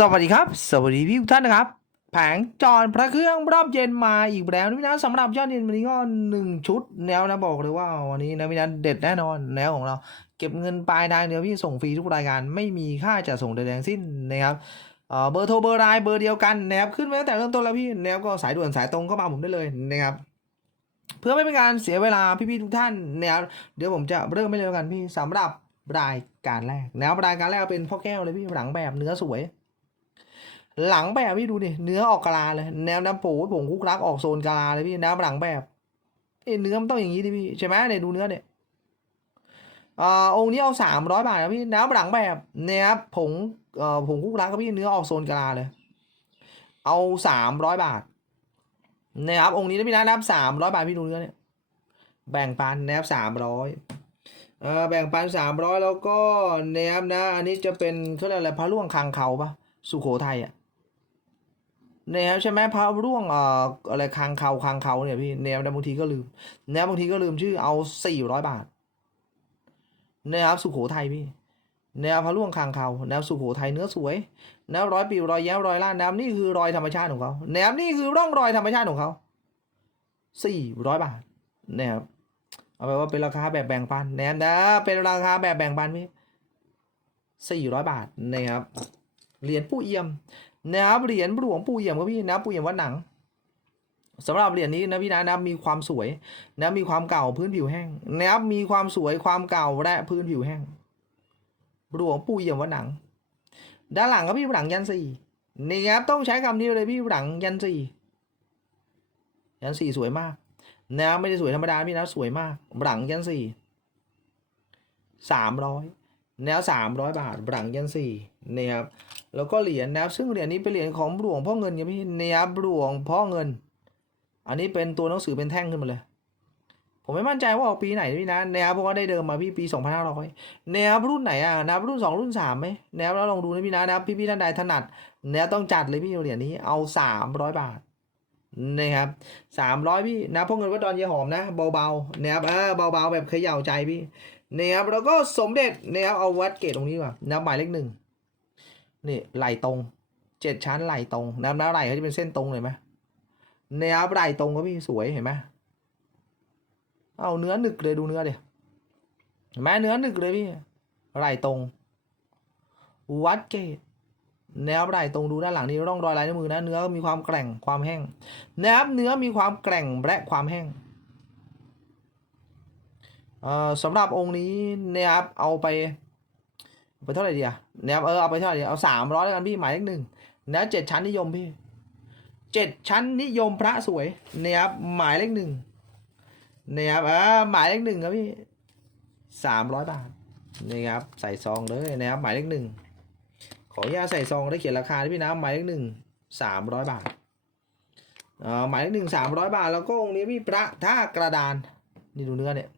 สวัสดีครับ สวัสดีพี่ทุกท่านนะครับ แผงจอนพระเครื่องรอบเย็นมาอีกแล้วนะพี่นะสำหรับยอดเย็นวันนี้ก็หนึ่งชุดแนวนะบอกเลยว่าวันนี้นะพี่นะเด็ดแน่นอนแนวของเรา เก็บเงินปลายทางเดียวพี่ส่งฟรีทุกรายการไม่มีค่าจะส่งใดๆทั้งสิ้นนะครับเบอร์โทรเบอร์ไลน์เบอร์เดียวกันนะครับขึ้นมาตั้งแต่เริ่มต้นแล้วพี่แนวก็สายด่วนสายตรงเข้ามาผมได้เลยนะครับเพื่อไม่เป็นการเสียเวลาพี่ๆทุกท่านนะครับเดี๋ยวผมจะเริ่มไม่เลยแล้วกันพี่สำหรับรายการแรกแนวรายการแรกเป็นพ่อแก้วเลยพี่หลังแบบเนื้อสวย หลังแบบพี่ดูดิเนื้อออกกะลาเลย แนวน้ำโผผงคุกรักออกโซนกะลาเลยพี่น้ำหลังแบบเอ้เนื้อมันต้องอย่างนี้ดิพี่ใช่ไหมเนี่ยดูเนื้อเนี่ยอ่าองค์นี้เอาสามร้อยบาทนะพี่น้ำหลังแบบเนี่ยครับผงเอ่อผงคุกรักครับพี่เนื้อออกโซนกะลาเลย เอาสามร้อยบาทนะครับองค์นี้นะพี่นะนับสามร้อยบาทพี่ดูเนื้อเนี่ยแบ่งปันแนบสามร้อยเออแบ่งปันสามร้อยแล้วก็แนบนะ อันนี้จะเป็นเขาเรียกอะไรพระร่วงคางเขาปะสุโขทัยอะ แนวใช่ไหมพระร่วงเอ่ออะไรคางเขาคางเขาเนี่ยพี่แนวบางทีก็ลืม แนวบางทีก็ลืมชื่อเอาสี่ร้อยบาทแนวสุโขทัยพี่แนวพระร่วงคางเขาแนวสุโขทัยเนื้อสวย แนวร้อยปีรอยแย้มรอยล้านแนวนี่คือรอยธรรมชาติของเขาแนวนี่คือร่องรอยธรรมชาติของเขาสี่ร้อยบาทแนวเอาไปว่าเป็นราคาแบบแบ่งปันแนวนะเป็นราคาแบบแบ่งปันพี่สี่ร้อยบาทนะครับเหรียญปู่เอี่ยม นะครับเหรียญหลวงปู่เอี่ยมครับพี่นะปู่เอี่ยมวัดหนังสำหรับเหรียญนี้นะพี่นะนะมีความสวยนะมีความเก่าพื้นผิวแห้งนะครับมีความสวยความเก่าและพื้นผิวแห้งหลวงปู่เอี่ยมวัดหนัง ด้านหลังครับพี่หลังยันสี่นี่ครับต้องใช้คำนี้เลยพี่หลังยันสี่ยันสี่สวยมากนะไม่ได้สวยธรรมดาพี่นะสวยมากหลังยันสี่สามร้อยแนวสามร้อยบาทหลังยันสี่นี่ครับ แล้วก็เหรียญนะครับ ซึ่งเหรียญนี้เป็นเหรียญของหลวงพ่อเงินครับพี่นะครับหลวงพ่อเงิน อันนี้เป็นตัวหนังสือเป็นแท่งขึ้นมาเลย ผมไม่มั่นใจว่าออกปีไหนพี่นะนะครับเพราะว่าได้เดิมมาพี่ปี2500นะครับรุ่นไหนอะนะครับรุ่น 2 รุ่น3ไหมนะครับแล้วลองดูนะพี่นะนะครับพี่พี่ท่านใดถนัดนะครับต้องจัดเลยพี่เหรียญนี้เอา 300 บาทนะครับ300พี่นะพ่อเงินวัดอนเยายหอมนะ เบาๆนะครับเออเบาๆแบบเขย่าใจพี่นะครับแล้วก็สมเด็จนะครับเอาวัดเกตตรงนี้ว่ะนะครับหมายเลขหนึ่ง นี่ไหลตรงเจ็ดชั้นไหลตรงน้ำน้ำไหลเขาจะเป็นเส้นตรงเลยไหมเนื้อไหลตรงก็พี่สวยเห็นไหมเอาเนื้อหนึกเลยดูเนื้อเดี๋ยเห็นไหมเนื้อหนึกเลยพี่ไหลตรง วัดเกตแนวไหลตรงดูด้านหลังนี่ร่องรอยลายนิ้วมือนะเนื้อมีความแกร่งความแห้งนะครับเนื้อมีความแกร่งและความแห้งเอ่อสำหรับองค์นี้นะครับเอาไป ไปเท่าไหร่ดีอะเนี่ยเออเอาไปเท่าไหร่ดีเอาสามร้อยแล้วกันพี่หมายเลขหนึ่งนะเจ็ดชั้นนิยมพี่เจ็ดชั้นนิยมพระสวยเนี่ยครับหมายเลขหนึ่งเนี่ยครับเออหมายเลขหนึ่งครับพี่สามร้อยบาทนี่ครับใส่ซองเลยนะครับหมายเลขหนึ่งขออนุญาตใส่ซองได้เขียนราคาด้วยพี่นะหมายเลขหนึ่งสามร้อยบาทเออหมายเลขหนึ่งสามร้อยบาทแล้วก็องค์นี้พี่พระท่ากระดานนี่ดูเนื้อเนี่ย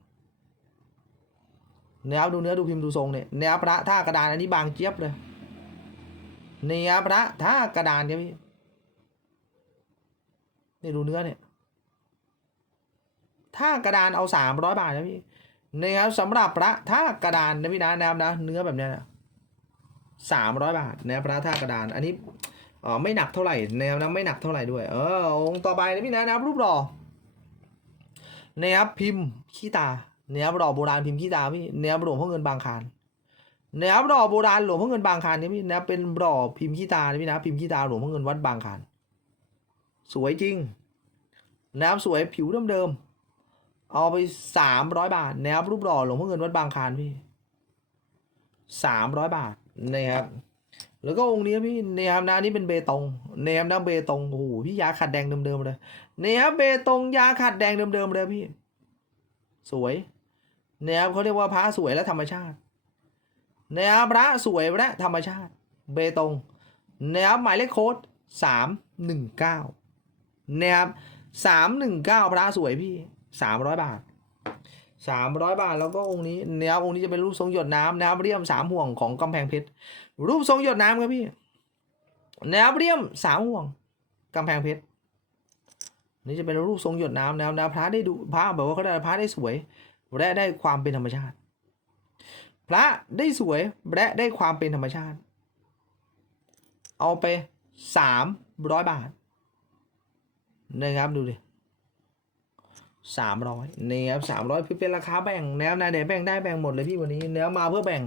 เนื้อดูเนื้อดูพิมพ์ดูทรงเนี่ยเนื้อพระท่ากระดานอันนี้บางเจี๊ยบเลยเนื้อพระท่ากระดานเนี่ยพี่นี่ดูเนื้อเนี่ยท่ากระดานเอาสามร้อยบาทนะพี่นะครับสำหรับพระท่ากระดานนะพี่นะนะครับนะเนื้อแบบเนี้ยสามร้อยบาทนะพระท่ากระดาน อันนี้อ๋อไม่หนักเท่าไหร่แนวนะไม่หนักเท่าไหร่ด้วย เออองค์ต่อไปนะพี่นะนะครับรูปหล่อนะครับพิมพ์ขี้ตา เนื้อหล่อโบราณพิมพ์ขี้ตาพี่เนื้อหลวงพ่อเงินบางคารเนื้อหล่อโบราณหลวงพ่อเงินบางคารเนี่พี่นะเป็นหล่อพิมพ์ขี้ตานะพี่นะพิมพ์ขี้ตาหลวงพ่อเงินวัดบางคารสวยจริงน้ำสวยผิวเดิมๆเอาไปสามร้อยบาทนะครับรูปหล่อหลวงพ่อเงินวัดบางคารพี่สามร้อยบาทนะครับแล้วก็องค์นี้พี่เนะครับนะนี่เป็นเบตงเนะครับนะเบตงโอ้โหพี่ยาขัดแดงเดิมๆเลยเนะครับเบตงยาขัดแดงเดิมๆเลยพี่ สวย นะครับเขาเรียกว่าพระสวยและธรรมชาตินะครับพระสวยและธรรมชาติ เบตงนะครับหมายเลขโค้ดสามหนึ่งเก้านะครับสามหนึ่งเก้าพระสวยพี่สามร้อยบาทสามร้อยบาทแล้วก็องค์นี้นะครับองค์นี้จะเป็นรูปทรงหยดน้ำนะครับเรียมสามห่วงของกำแพงเพชรรูปทรงหยดน้ำครับพี่นะครับเรียมสามห่วงกำแพงเพชรนี่จะเป็นรูปทรงหยดน้ำนะครับนะพระได้ดูพระแบบว่าเขาได้พระได้สวย และได้ความเป็นธรรมชาติ พระได้สวยและได้ความเป็นธรรมชาติ เอาไปสามร้อยบาทนะครับดูดิสามร้อยนี่ครับสามร้อยเป็นราคาแบ่งแนวนาเดแบ่งได้แบ่งหมดเลยพี่วันนี้แนวมาเพื่อแบ่ง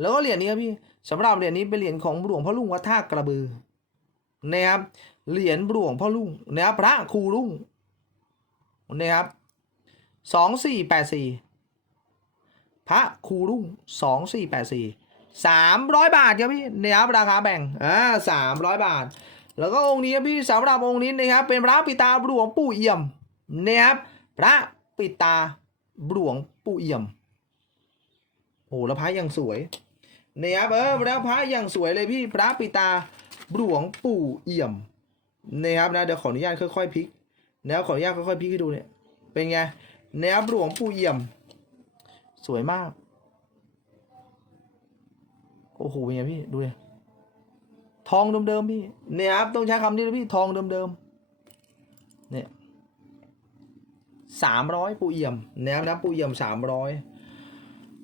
แล้วก็เหรียญนี้ครับพี่สำหรับเหรียญนี้เป็นเหรียญของหลวงพ่อลุงวัดท่ากระบือนะครับเหรียญหลวงพ่อลุงนะครับพระครูลุงนะครับ สองสี่แปดสี่พระครูลุงสองสี่แปดสี่สามร้อยบาทครับพี่นะครับราคาแบ่งอ่าสามร้อยบาท แล้วก็องค์นี้ครับพี่สำหรับองค์นี้นะครับ เป็นพระปิตาหลวงปู่เอี่ยมนะครับพระปิตาหลวงปู่เอี่ยมโอ้แล้วพระยังสวยเนี่ยครับเออแล้วพระย่างสวยเลยพี่พระปิตาหลวงปู่เอี่ยมเนี่ยครับนะเดี๋ยวขออนุญาตค่อยๆพลิกแล้วขออนุญาตค่อยๆพลิกให้ดูเนี่ยเป็นไง นี่ยครับหลวงปู่เอี่ยม สวยมาก โอ้โหเป็นไงพี่ ดูเนี่ยทองเดิมๆพี่เนี่ยครับต้องใช้คำนี้เลยพี่ทองเดิมๆเนี่ยสามร้อยปู่เอี่ยมเนี่ยครับนะปู่เอี่ยมสามร้อย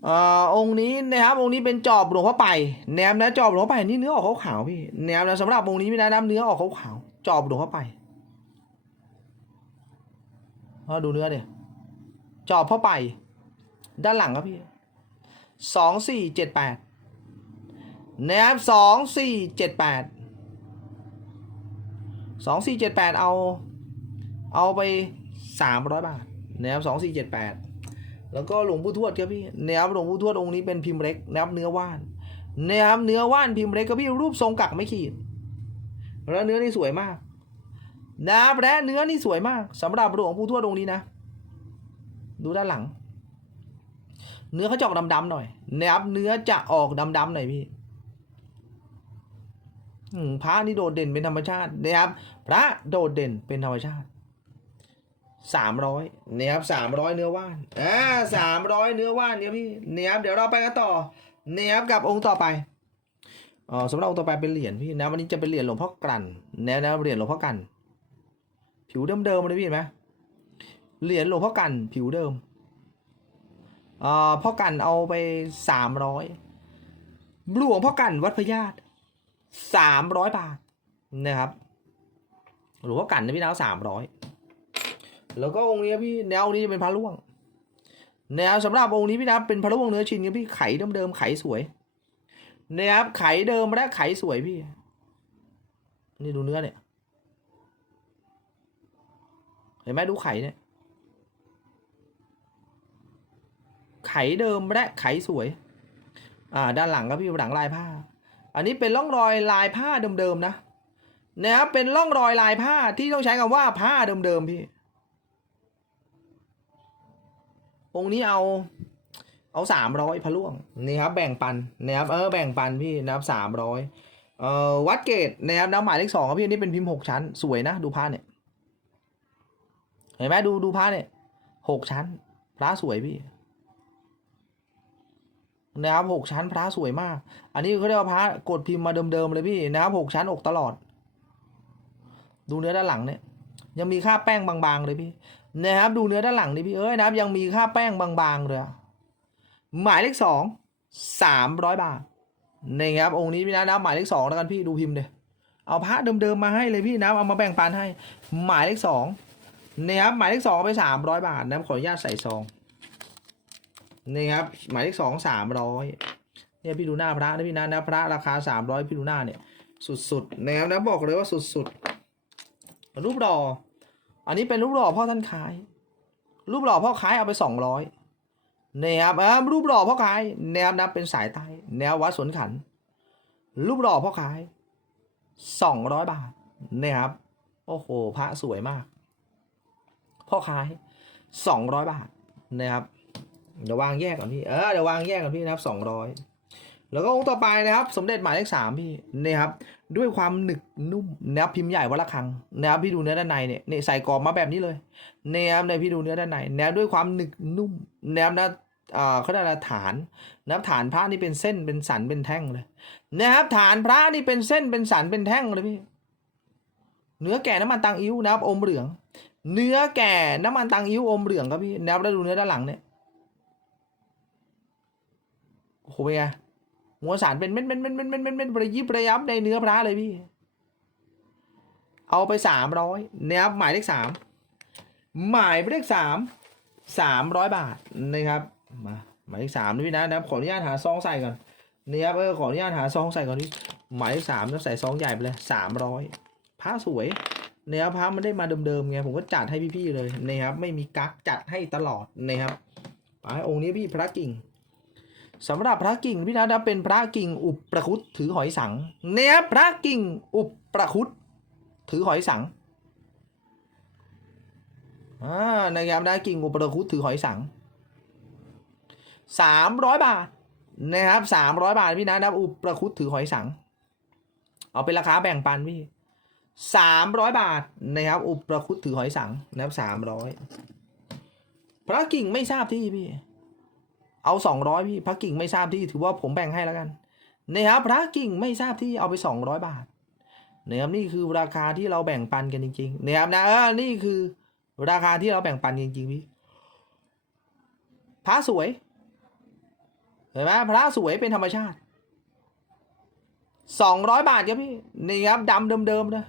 อ่อองค์นี้นะครับองค์นี้เป็นจอบหลวงพ่อไปแนมนะจอบหลวงพ่อไปนี่เนื้อออกขาวๆพี่แนมนะสำหรับองค์นี้พี่นะน้ำเนื้อออกขาวๆจอบหลวงพ่อไปเอาดูเนื้อเนี่ย จอบพ่อไป ด้านหลังครับพี่สองสี่เจ็ดแปดแนมสองสี่เจ็ดแปดสองสี่เจ็ดแปดเอา เอาไปสามร้อยบาทแนมสองสี่เจ็ดแปดแล้วก็หลวงปู่ทวดครับพี่นะครับหลวงปู่ทวดองค์นี้เป็นพิมพ์เล็กนะครับเนื้อว่านนะครับเนื้อว่านพิมพ์เล็กครับพี่รูปทรงกักไม่ขีด แล้วเนื้อนี่สวยมากนะครับและเนื้อนี่สวยมากสำหรับหลวงปู่ทวดองค์นี้นะ ดูด้านหลัง เนื้อเขาจะออกดำๆหน่อยนะครับ เนื้อจะออกดำๆหน่อยพี่พระนี่โดดเด่นเป็นธรรมชาตินะครับ พระโดดเด่นเป็นธรรมชาติสามร้อยเนี่ยครับสามร้อยเนื้อว่านอ่าสามร้อยเนื้อว่านเนี่ยพี่เนี่ยครับเดี๋ยวเราไปกันต่อเนี่ยครับกับองค์ต่อไปอ๋อสำหรับองค์ต่อไปเป็นเหรียญพี่นะวันนี้จะเป็นเหรียญหลวงพ่อกลั่นแนวแนวเหรียญหลวงพ่อกลั่นผิวเดิมๆเลยพี่เห็นไหม เหรียญหลวงพ่อกันผิวเดิมอ่าพ่อกันเอาไปสามร้อยหลวงพ่อกันวัดพญาตสามร้อยบาทนะครับหลวงพ่อกันนะพี่นะสามร้อยแล้วก็องค์นี้พี่แนวนี้จะเป็นพระร่วงแนวสำหรับองค์นี้พี่นะเป็นพระร่วงเนื้อชิ้นครับพี่ไขเดิมๆไขสวยนะครับไขเดิมและไขสวยพี่นี่ดูเนื้อเนี่ย เห็นไหมดูไขเนี่ย ไข เดิมและไขสวย อ่าด้านหลังครับพี่หลังลายผ้า อันนี้เป็นร่องรอยลายผ้าเดิมๆนะนะครับเป็นร่องรอยลายผ้าที่ต้องใช้คำว่าผ้าเดิมๆพี่ องค์นี้เอาเอาสามร้อยพะล่วงนี่ครับแบ่งปันนะครับเออแบ่งปันพี่นะครับสามร้อยเอ่อวัดเกตนะครับน้ำหมายเลขสองครับพี่อันนี่เป็นพิมพ์หกชั้น สวยนะ ดูผ้าเนี่ย เห็นไหมดูดูผ้าเนี่ยหกชั้นพระสวยพี่ นะครับหกชั้นพระสวยมาก อันนี้เขาเรียกว่าพระกดพิมพ์มาเดิมๆเลยพี่นะครับหกชั้นอกตลอด ดูเนื้อด้านหลังเนี่ย ยังมีค่าแป้งบางๆเลยพี่นะครับดูเนื้อด้านหลังนี่พี่เอ้ยนะครับ ยังมีค่าแป้งบางๆเลยอะหมายเลขสองสามร้อยบาทนะครับองค์นี้พี่นะนะหมายเลขสองแล้วกันพี่ดูพิมพ์เดยเอาพระเดิมๆมาให้เลยพี่นะเอามาแบ่งปันให้ หมายเลขสองนะครับหมายเลขสองไปสามร้อยบาทนะขออนุญาตใส่ซอง นี่ครับหมายเลขสองสามร้อยเนี่ยพี่ดูหน้าพระนะพี่นะนะพระราคาสามร้อยพี่ดูหน้าเนี่ยสุดๆนะครับนะบอกเลยว่าสุดๆรูปดออันนี้เป็นรูปหล่อพ่อท่านขาย รูปหล่อพ่อขายเอาไปสองร้อยนะครับอ่ารูปหล่อพ่อขายแนวนะเป็นสายใต้แนววัดสวนขัน รูปหล่อพ่อขายสองร้อยบาทนะครับโอ้โหพระสวยมาก พ่อขายสองร้อยบาทนะครับ เดี๋ยววางแยกก่อนพี่ เออ เดี๋ยววางแยกก่อนพี่นะครับสองร้อยแล้วก็องค์ต่อไปนะครับ สมเด็จหมายเลขสามพี่นะครับ ด้วยความหนึกนุ่มนะครับพิมพ์ใหญ่วัละคังนะครับพี่ดูเนื้อด้านในเนี่ยเนี่ยใส่กรอบมาแบบนี้เลยนะครับเนี่ยพี่ดูเนื้อด้านในนะครับด้วยความหนึกนุ่มนะครับนะอ่าเขาเรียกอะไรฐานนะครับฐานพระนี่เป็นเส้นเป็นสันเป็นแท่งเลยนะครับฐานพระนี่เป็นเส้นเป็นสันเป็นแท่งเลยพี่ เนื้อแก่น้ำมันตังอิ้วนะครับอมเหลือง เนื้อแก่น้ำมันตังอิ้วอมเหลืองครับพี่นะครับแล้วดูเนื้อด้านหลังเนี่ยโอ้โหเป็นไงมวลสารเป็นเม็ดเม็ดเม็ดเม็ดเม็ดเม็ดเม็ดประยิบประยับในเนื้อพระเลยพี่ เอาไปสามร้อยนะครับหมายเลขสามหมายเลขสามสามร้อยบาทนะครับมาหมายเลขสามนี่พี่นะนะครับขออนุญาตหาซองใส่ก่อนนะครับเออขออนุญาตหาซองใส่ก่อนพี่หมายเลขสามต้องใส่ซองใหญ่ไปเลยสามร้อยผ้าสวยเนื้อผ้ามันได้มาเดิมๆไงผมก็จัดให้พี่ๆเลยนะครับไม่มีกั๊กจัดให้ตลอดนะครับไปองค์นี้พี่พระกิ่ง สำหรับพระกิ่งพี่นัทนะเป็นพระกิ่งอุปประคุตถือหอยสัง เนี่ยพระกิ่งอุปประคุตถือหอยสังอ่านะครับนะกิ่งอุปประคุตถือหอยสังสามร้อยบาทนะครับสามร้อยบาทพี่นัทนะอุปประคุตถือหอยสัง เอาเป็นราคาแบ่งปันพี่สามร้อยบาทนะครับ อุปประคุตถือหอยสังนะครับสามร้อยพระกิ่งไม่ทราบที่พี่ เอาสองร้อยพี่พระกิ่งไม่ทราบที่ถือว่าผมแบ่งให้แล้วกันนะครับพระกิ่งไม่ทราบที่เอาไปสองร้อยบาทนะครับนี่คือราคาที่เราแบ่งปันกันจริงๆนะครับนะเออนี่คือราคาที่เราแบ่งปันจริงๆพี่พระสวยเห็นไหมพระสวยเป็นธรรมชาติสองร้อยบาทครับพี่นี่ครับดำเดิมๆนะ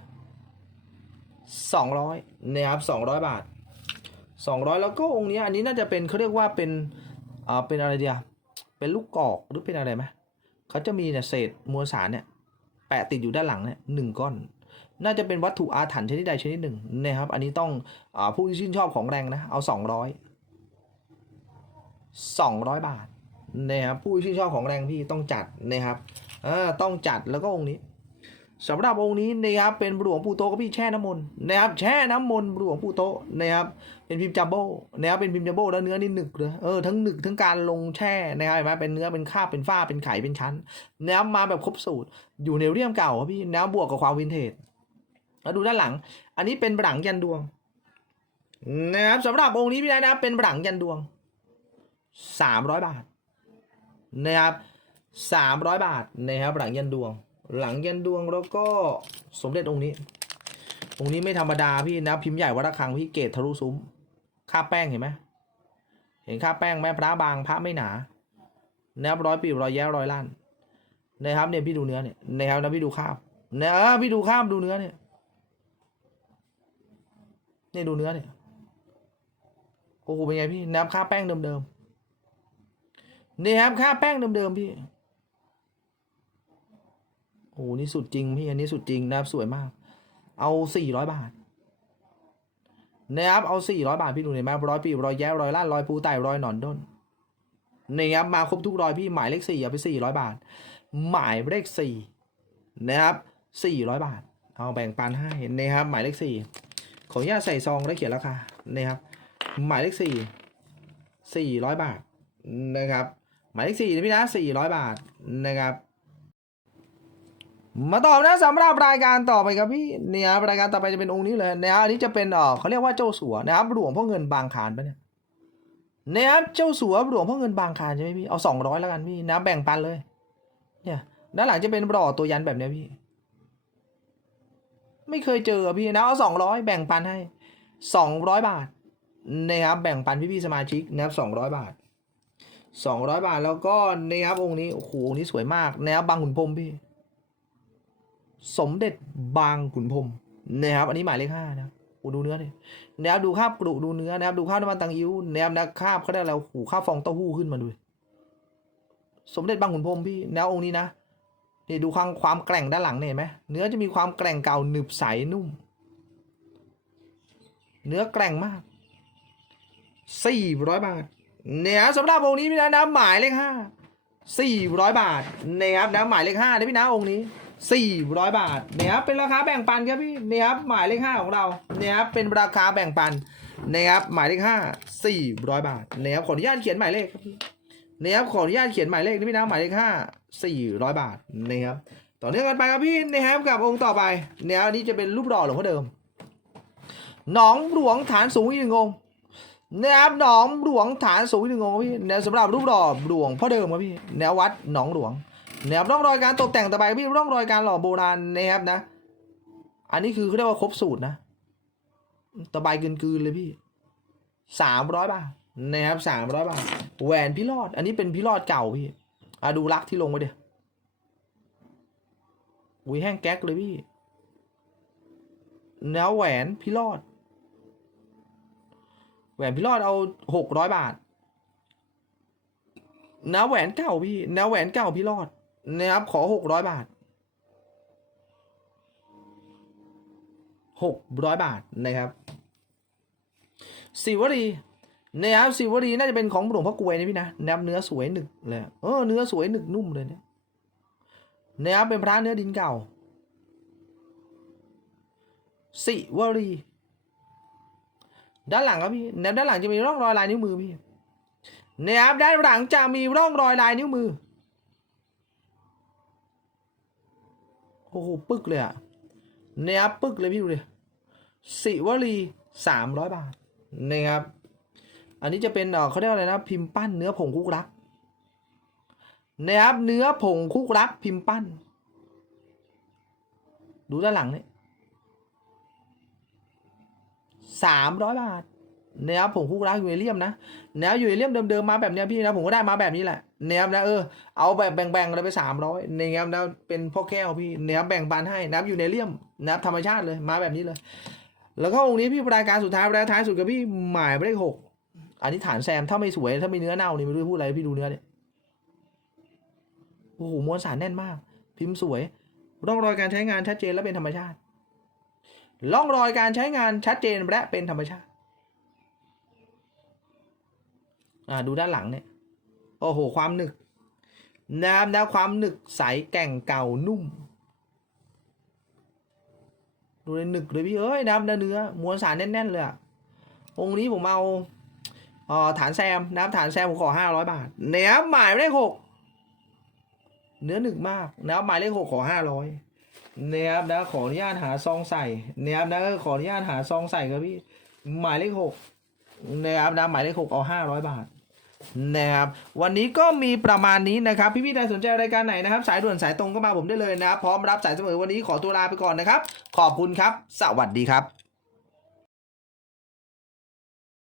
สองร้อยนะครับสองร้อยบาทสองร้อยแล้วก็องค์นี้อันนี้น่าจะเป็นเขาเรียกว่าเป็น อ่าเป็นอะไรเดียวเป็นลูกกอกหรือเป็นอะไรไหมเขาจะมีเนี่ยเศษมวลสารเนี่ยแปะติดอยู่ด้านหลังเนี่ยหนึ่งก้อน น่าจะเป็นวัตถุอาถรรพ์ชนิดใดชนิดหนึ่งนะครับ อันนี้ต้องอาผู้ที่ชื่นชอบของแรงนะ เอาสองร้อยสองร้อยบาทนะครับผู้ที่ชื่นชอบของแรงพี่ต้องจัดนะครับต้องจัดแล้วก็องค์นี้ สำหรับองค์นี้นะครับเป็นหลวงปู่โตกับพี่แช่น้ำมนต์นะครับแช่น้ำมนต์หลวงปู่โตนะครับเป็นพิมพ์จัมโบ้นะครับเป็นพิมพ์จัมโบ้แล้วเนื้อนี่หนึกเลยเออทั้งหนึกทั้งการลงแช่นะครับเห็นไหมเป็นเนื้อเป็นคราบเป็นฝ้าเป็นไข่เป็นชั้นนะครับมาแบบครบสูตรอยู่ในเรียมเก่าครับพี่นะบบวกกับความวินเทจแล้วดูด้านหลัง อันนี้เป็นบลังยันดวงนะครับสำหรับองค์นี้พี่นายนะครับเป็นบลังยันดวงสามร้อยบาทนะครับสามร้อยบาทนะครับหลังยันดวง หลังยันดวงแล้วก็สมเด็จองค์นี้ องค์นี้ไม่ธรรมดาพี่นะ พิมพ์ใหญ่วัดระฆังพี่เกตทะลุซุ้มค่าแป้งเห็นไหมเห็นค่าแป้งไหมพระบางพระไม่หนานะครับร้อยปีร้อยแย้ร้อยล้านนะครับเนี่ยพี่ดูเนื้อเนี่ยนะครับนะพี่ดูคาบเนี่ยเอพี่ดูคาบดูเนื้อเนี่ยนี่ดูเนื้อเนี่ยโอ้โหเป็นไงพี่นะครับค่าแป้งเดิมๆนี่ครับค่าแป้งเดิมๆพี่ โอ้โหนี่สุดจริงพี่อันนี้สุดจริงนะครับสวยมาก เอาสี่ร้อยบาทนะครับเอาสี่ร้อยบาทพี่ดูเห็นไหมร้อยปีร้อยแย้ร้อยล้านร้อยปูไต่ร้อยหนอนด้นนี่ครับมาครบทุกร้อยพี่หมายเลขสี่เอาไปสี่ร้อยบาท หมายเลขสี่นะครับสี่ร้อยบาท เอาแบ่งปันให้นะครับหมายเลขสี่ขออนุญาตใส่ซองแล้วเขียนราคานะครับหมายเลขสี่สี่ร้อยบาทนะครับหมายเลขสี่นะพี่นะสี่ร้อยบาทนะครับ มาต่อนะสำหรับรายการต่อไปครับพี่เนี่ยรายการต่อไปจะเป็นองค์นี้เลยนะครับอันนี้จะเป็นเออเขาเรียกว่าเจ้าสัวนะครับหลวงพ่อเงินบางคารปะเนี่ยนะครับเจ้าสัวหลวงพ่อเงินบางคารใช่ไหมพี่เอาสองร้อยแล้วกันพี่นะแบ่งปันเลย เนี่ยด้านหลังจะเป็นบลอตัวยันแบบเนี้ยพี่ ไม่เคยเจอพี่นะเอาสองร้อยแบ่งปันให้สองร้อยบาทนะครับแบ่งปันพี่พี่ๆสมาชิกนะครับสองร้อยบาทสองร้อยบาทแล้วก็นะครับองค์นี้โอ้โหองค์นี้สวยมากนะครับบางขุนพรมพี่ สมเด็จบางขุนพรมนะครับอันนี้หมายเลขห้านะครับอ้ดูเนื้อเลยนะครับดูคาบกรุดูเนื้อนะครับดูคาบน้ำมันตังอิ้วนะครับนะคาบเขาได้แล้วหูคาบฟองเต้าหู้ขึ้นมาดูสมเด็จบางขุนพรมพี่แนวองค์นี้นะนี่ดูความความแกร่งด้านหลังเนี่ยเห็นไหมเนื้อจะมีความแกร่งเก่าหนึบใสนุ่ม เนื้อแกร่งมากสี่ร้อยบาทเนี่ยสำหรับองค์นี้พี่นะนะหมายเลขห้าสี่ร้อยบาทนะครับนะหมายเลขห้านะพี่นะองค์นี้ สี่ร้อยบาทเนี่ยครับเป็นราคาแบ่งปันครับพี่เนี่ยครับหมายเลขห้าของเราเนี่ยครับเป็นราคาแบ่งปันนะครับหมายเลขห้าสี่ร้อยบาทเนี่ยครับขออนุญาตเขียนหมายเลขครับพี่เนี่ยครับขออนุญาตเขียนหมายเลขนะพี่นะหมายเลขห้าสี่ร้อยบาทนะครับต่อเนื่องกันไปครับพี่นะครับกับองค์ต่อไปเนี่ยอันนี้จะเป็นรูปหล่อหลวงพ่อเดิมหนองหลวงฐานสูงอีกหนึ่งองค์นะครับหนองหลวงฐานสูงอีกหนึ่งองค์พี่เนี่ยสำหรับรูปหล่อหลวงพ่อเดิมครับพี่แนววัดหนองหลวง นะครับร่องรอยการตกแต่งต่อไปพี่ร่องรอยการหล่อโบราณนะครับนะ อันนี้คือเขาเรียกว่าครบสูตรนะตะไบเกลืนๆเลยพี่สามร้อยบาทนะครับสามร้อยบาทแหวนพี่รอด อันนี้เป็นพี่รอดเก่าพี่อะดูลักที่ลงไว้เดียอุ้ยแห้งแก๊กเลยพี่แนวแหวนพี่รอด แหวนพี่รอดเอาหกร้อยบาทนวแหวนเก่าพี่แนวแหวนเก่าพี่รอด นะครับขอหกร้อยบาทหกร้อยบาทนะครับสิวรีนะครับสิวรีน่าจะเป็นของหลวงพ่อกวยนะพี่นะแนบเนื้อสวยหนึกเลยเออเนื้อสวยหนึกนุ่มเลยเนี่ยนะครับเป็นพระเนื้อดินเก่าสิวรีด้านหลังครับพี่แนบด้านหลังจะมีร่องรอยลายนิ้วมือพี่แนบด้านหลังจะมีร่องรอยลายนิ้วมือ โอ้โหปึกเลยอะแนบปึกเลยพี่ดูดิสิวลีสามร้อยบาทนะครับ อันนี้จะเป็นเขาเรียกว่าอะไรนะ พิมพ์ปั้นเนื้อผงคุกรักนะครับเนื้อผงคุกรักพิมพ์ปั้น ดูด้านหลังนี่สามร้อยบาทนะครับผงคุกรักยูเรเลียมนะแนะครับยูเรเลียมเดิมๆมาแบบนี้พี่นะผมก็ได้มาแบบนี้แหละ นะครับนะเออเอาแบบแบ่งๆเลยไปสามร้อยนะครับนะเป็นพ่อแก้วพี่นะครับแบ่งปันให้นะครับยูเรเลี่ยมนะครับธรรมชาติเลยมาแบบนี้เลย แล้วก็องค์นี้พี่รายการสุดท้ายรายการท้ายสุดกับพี่หมายเลขหกอันนี้ฐานแซมถ้าไม่สวยถ้าไม่เนื้อเน่านี่ไม่รู้พูดอะไรพี่ดูเนื้อเนี่ยโอ้โหมวลสารแน่นมาก พิมพ์สวยร่องรอยการใช้งานชัดเจนและเป็นธรรมชาติร่องรอยการใช้งานชัดเจนและเป็นธรรมชาติ อ่าดูด้านหลังเนี่ย โอ้โห ความหนึกน้ำนะความหนึกใสแก่งเก่านุ่ม ดูเลยหนึกเลยพี่เอ้ยน้ำเนื้อเนื้อมวลสารแน่นๆเลยอะองค์นี้ผมเอาเอ่อฐานแซมน้ำฐานแซมผมขอห้าร้อยบาทเนื้อหมายเลขหกเนื้อหนึกมากน้ำหมายเลขหกขอห้าร้อยนะครับนะขออนุญาตหาซองใส่นะครับนะขออนุญาตหาซองใส่ครับพี่หมายเลขหกนะครับนะหมายเลขหกเอาห้าร้อยบาท นะครับ วันนี้ก็มีประมาณนี้นะครับพี่ๆใดสนใจรายการไหนนะครับ สายด่วนสายตรงก็มาผมได้เลยนะครับพร้อมรับสายเสมอวันนี้ขอตัวลาไปก่อนนะครับ ขอบคุณครับ สวัสดีครับ